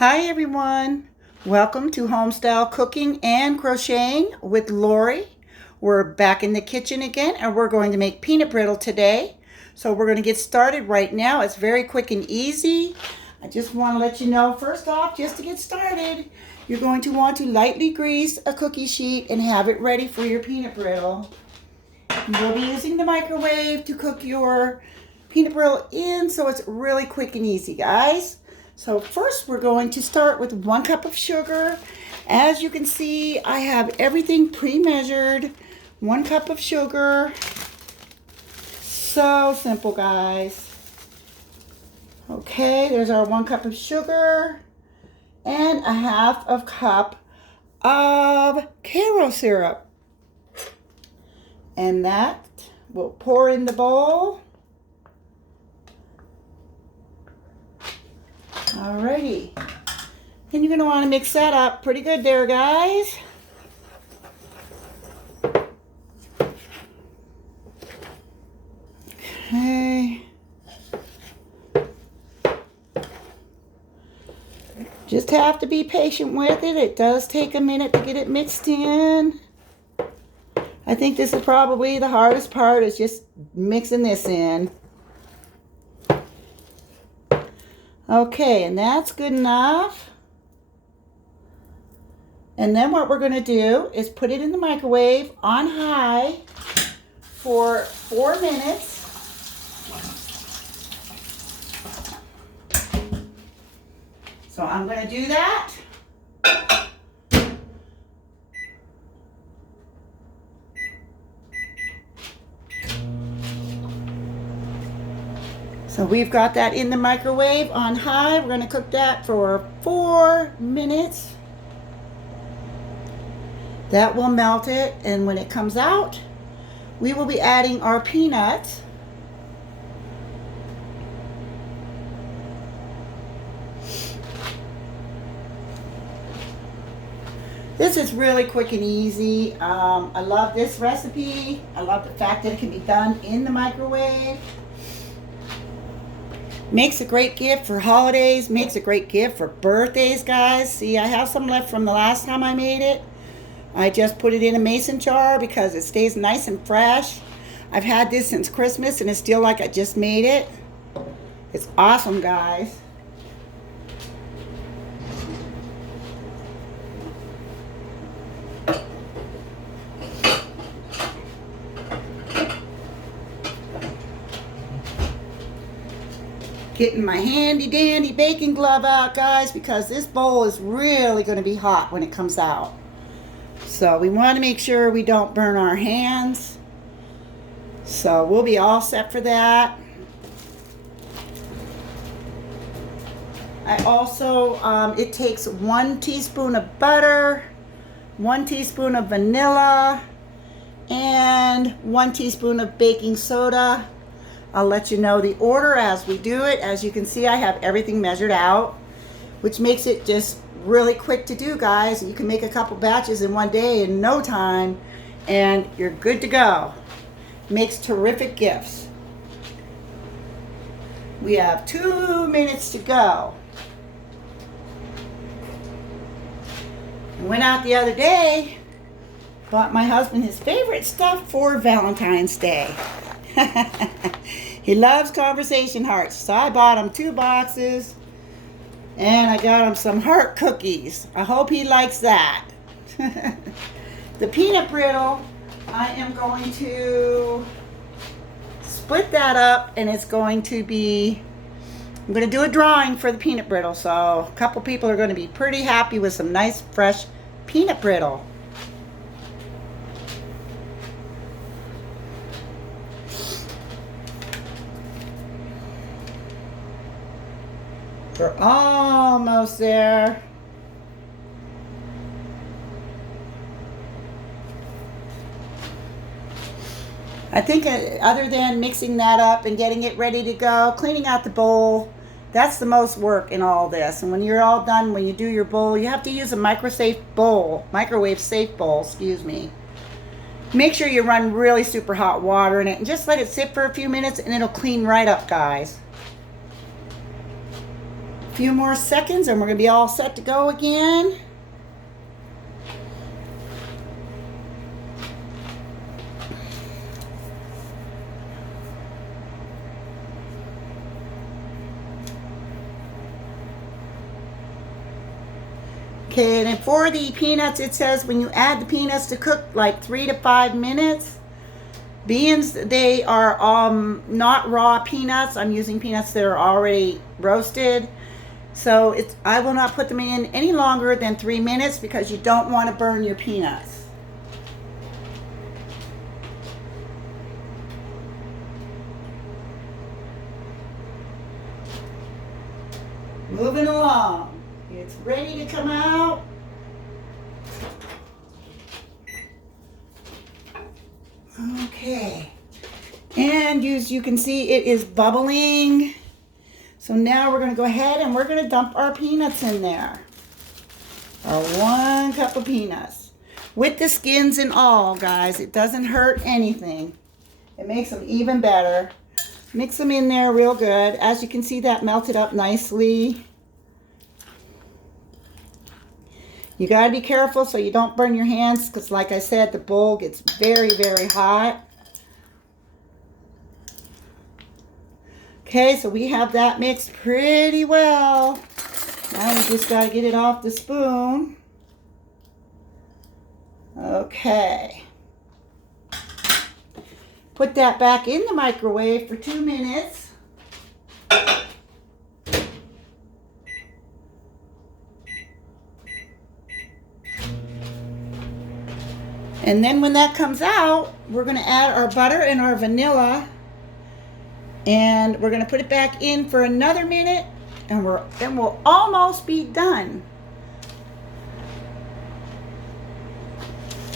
Hi everyone, welcome to Homestyle Cooking and Crocheting with Lori. We're back in the kitchen again and we're going to make peanut brittle today. So we're going to get started right now. It's very quick and easy. I just want to let you know, first off, just to get started, you're going to want to lightly grease a cookie sheet and have it ready for your peanut brittle. You'll be using the microwave to cook your peanut brittle in, so it's really quick and easy, guys. So first we're going to start with 1 cup of sugar. As you can see, I have everything pre-measured. 1 cup of sugar. So simple, guys. Okay, there's our 1 cup of sugar. And a 1/2 cup of Caro syrup. And that we'll pour in the bowl. Alrighty, and you're going to want to mix that up pretty good there, guys. Okay. Just have to be patient with it. It does take a minute to get it mixed in. I think this is probably the hardest part, is just mixing this in. Okay, and that's good enough. And then what we're going to do is put it in the microwave on high for 4 minutes. So I'm going to do that. So we've got that in the microwave on high. We're going to cook that for 4 minutes. That will melt it, and when it comes out, we will be adding our peanuts. This is really quick and easy. I love this recipe. I love the fact that it can be done in the microwave. Makes a great gift for holidays, makes a great gift for birthdays, guys. See, I have some left from the last time I made it. I just put it in a mason jar because it stays nice and fresh. I've had this since Christmas and it's still like I just made it. It's awesome, guys. Getting my handy dandy baking glove out, guys, because this bowl is really going to be hot when it comes out. So we want to make sure we don't burn our hands. So we'll be all set for that. I also, it takes 1 teaspoon of butter, 1 teaspoon of vanilla, and 1 teaspoon of baking soda. I'll let you know the order as we do it. As you can see, I have everything measured out, which makes it just really quick to do, guys. You can make a couple batches in one day in no time, and you're good to go. Makes terrific gifts. We have 2 minutes to go. I went out the other day, bought my husband his favorite stuff for Valentine's Day. He loves conversation hearts, so I bought him 2 boxes and I got him some heart cookies. I hope he likes that. The peanut brittle, I am going to split that up, and it's going to be, I'm going to do a drawing for the peanut brittle, so a couple people are going to be pretty happy with some nice fresh peanut brittle. We're almost there. I think other than mixing that up and getting it ready to go, cleaning out the bowl, that's the most work in all this. And when you're all done, when you do your bowl, you have to use a microwave safe bowl, excuse me. Make sure you run really super hot water in it and just let it sit for a few minutes and it'll clean right up, guys. few more seconds and we're going to be all set to go again. Okay, and for the peanuts, it says when you add the peanuts to cook like 3 to 5 minutes. Beans, they are not raw peanuts. I'm using peanuts that are already roasted. So I will not put them in any longer than 3 minutes because you don't want to burn your peanuts. Moving along. It's ready to come out. Okay. And as you can see, it is bubbling. So now we're going to go ahead and we're going to dump our peanuts in there. Our 1 cup of peanuts. With the skins and all, guys. It doesn't hurt anything. It makes them even better. Mix them in there real good. As you can see, that melted up nicely. You got to be careful so you don't burn your hands because, like I said, the bowl gets very, very hot. Okay, so we have that mixed pretty well. Now we just got to get it off the spoon. Okay. Put that back in the microwave for 2 minutes. And then when that comes out, we're going to add our butter and our vanilla. And we're going to put it back in for another minute. And then we'll almost be done.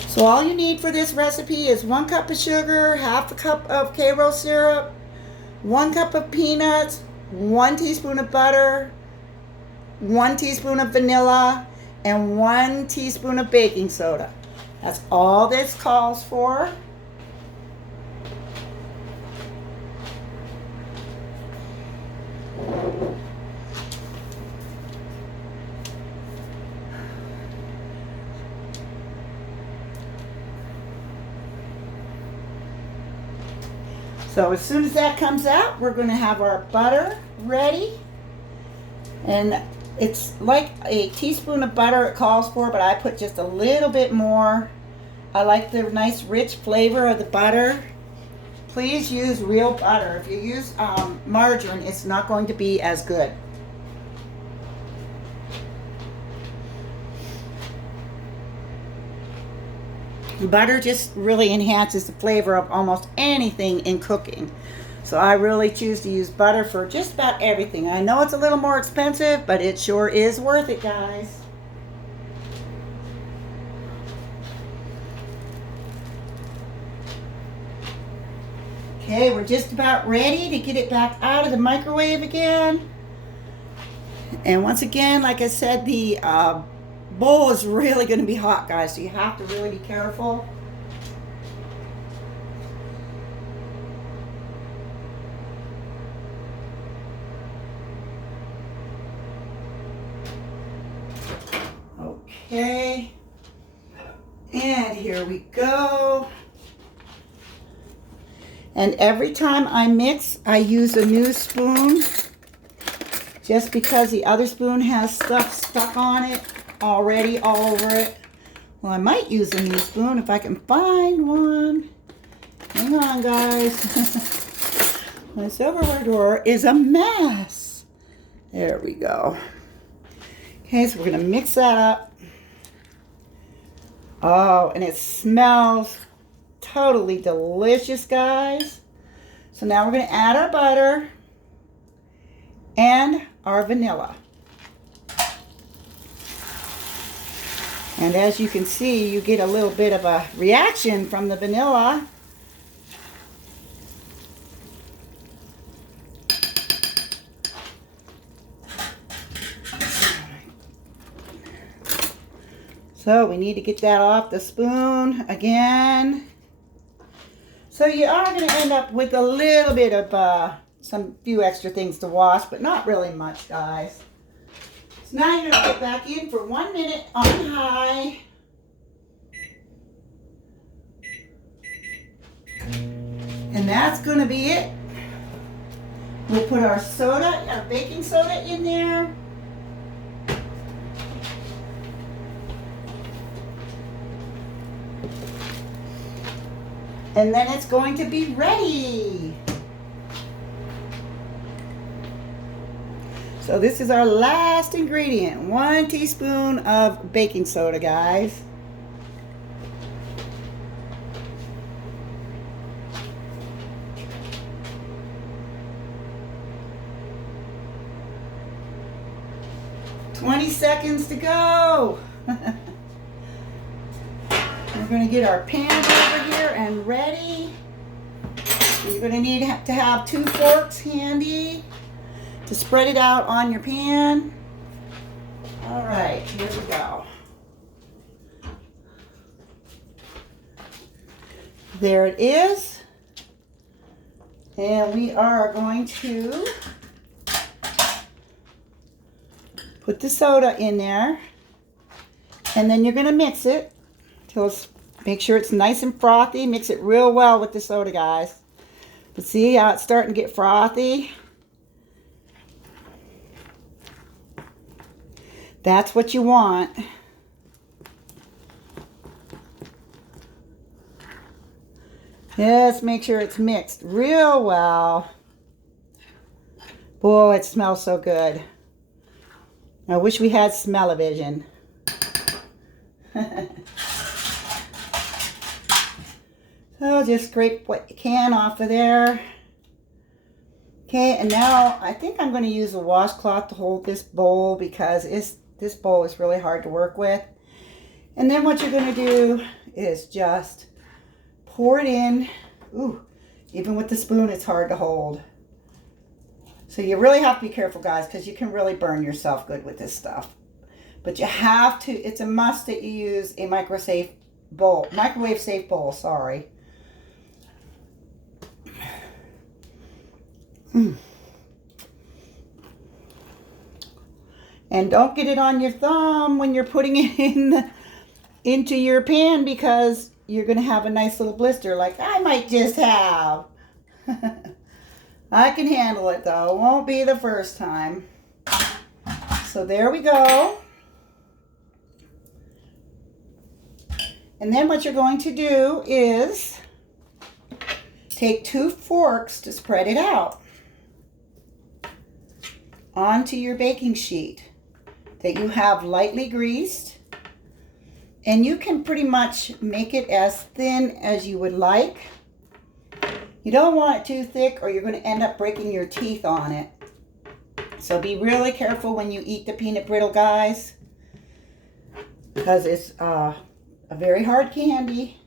So all you need for this recipe is 1 cup of sugar, half a cup of Karo syrup, 1 cup of peanuts, 1 teaspoon of butter, 1 teaspoon of vanilla, and 1 teaspoon of baking soda. That's all this calls for. So as soon as that comes out, we're going to have our butter ready. And it's like a teaspoon of butter it calls for, but I put just a little bit more. I like the nice rich flavor of the butter. Please use real butter. If you use margarine, it's not going to be as good. Butter just really enhances the flavor of almost anything in cooking. So I really choose to use butter for just about everything. I know it's a little more expensive, but it sure is worth it, guys. Okay, we're just about ready to get it back out of the microwave again. And once again, like I said, the bowl is really going to be hot, guys, so you have to really be careful. Okay, and here we go. And every time I mix, I use a new spoon, just because the other spoon has stuff stuck on it already all over it. Well, I might use a new spoon if I can find one. Hang on, guys. My silverware drawer is a mess. There we go. Okay, so we're going to mix that up. Oh, and it smells totally delicious, guys. So now we're going to add our butter and our vanilla. And as you can see, you get a little bit of a reaction from the vanilla. So we need to get that off the spoon again. So you are going to end up with a little bit of some few extra things to wash, but not really much, guys. So now you're going to get back in for 1 minute on high. And that's going to be it. We'll put our soda, our baking soda in there. And then it's going to be ready. So this is our last ingredient. 1 teaspoon of baking soda, guys. "20 seconds to go." We're going to get our pan over here and ready. You're going to need to have 2 forks handy to spread it out on your pan. All right, here we go. There it is. And we are going to put the soda in there. And then you're going to mix it till make sure it's nice and frothy. Mix it real well with the soda, guys. But see how it's starting to get frothy? That's what you want. Just make sure it's mixed real well. Boy, it smells so good. I wish we had smell-o-vision. So just scrape what you can off of there. Okay, and now I think I'm going to use a washcloth to hold this bowl because this bowl is really hard to work with. And then what you're going to do is just pour it in. Ooh, even with the spoon, it's hard to hold. So you really have to be careful, guys, because you can really burn yourself good with this stuff. But you have to, it's a must that you use a microwave safe bowl, sorry. And don't get it on your thumb when you're putting it into your pan because you're going to have a nice little blister like I might just have. I can handle it though. It won't be the first time. So there we go. And then what you're going to do is take 2 forks to spread it out onto your baking sheet that you have lightly greased. And you can pretty much make it as thin as you would like. You don't want it too thick or you're going to end up breaking your teeth on it. So be really careful when you eat the peanut brittle, guys, because it's a very hard candy.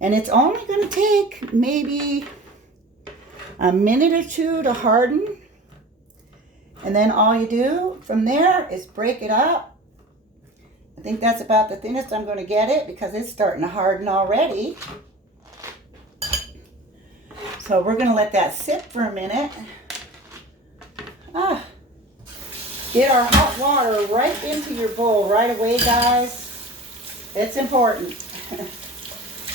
And it's only going to take maybe a minute or 2 to harden. And then all you do from there is break it up. I think that's about the thinnest I'm going to get it because it's starting to harden already. So we're going to let that sit for a minute. Get our hot water right into your bowl right away, guys. It's important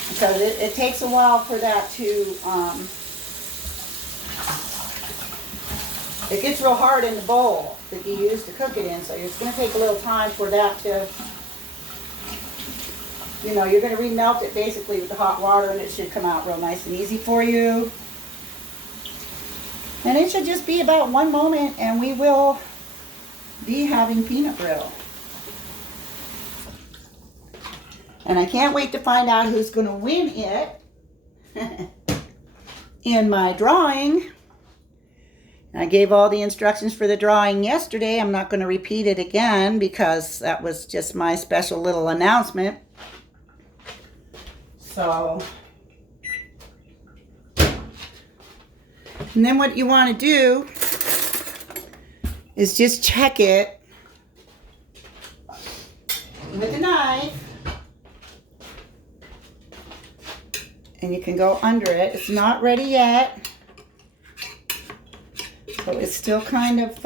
because it takes a while for that to, it gets real hard in the bowl that you use to cook it in, so it's going to take a little time for that to, you know, you're going to remelt it basically with the hot water and it should come out real nice and easy for you. And it should just be about 1 moment and we will be having peanut brittle. And I can't wait to find out who's going to win it in my drawing. I gave all the instructions for the drawing yesterday. I'm not going to repeat it again because that was just my special little announcement. So, and then what you want to do is just check it with a knife. And you can go under it. It's not ready yet. So it's still kind of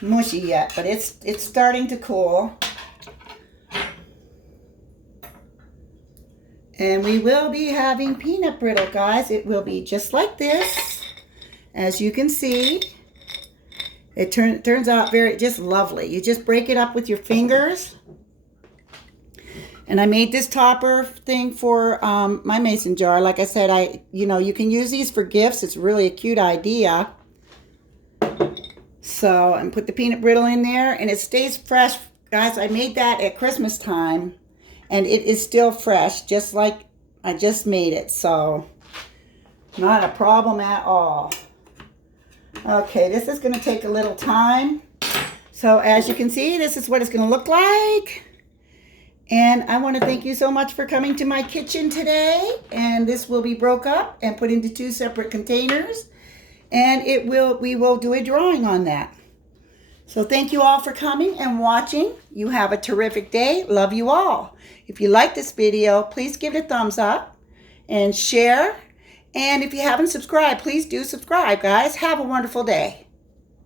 mushy yet, but it's starting to cool. And we will be having peanut brittle, guys. It will be just like this. As you can see, it turns out just lovely. You just break it up with your fingers. And I made this topper thing for my mason jar. Like I said, you can use these for gifts. It's really a cute idea. So, and put the peanut brittle in there, and it stays fresh. Guys, I made that at Christmas time, and it is still fresh, just like I just made it. So, not a problem at all. Okay, this is going to take a little time. So, as you can see, this is what it's going to look like. And I want to thank you so much for coming to my kitchen today. And this will be broke up and put into 2 separate containers. And we will do a drawing on that. So thank you all for coming and watching. You have a terrific day. Love you all. If you like this video, please give it a thumbs up and share. And if you haven't subscribed, please do subscribe, guys. Have a wonderful day.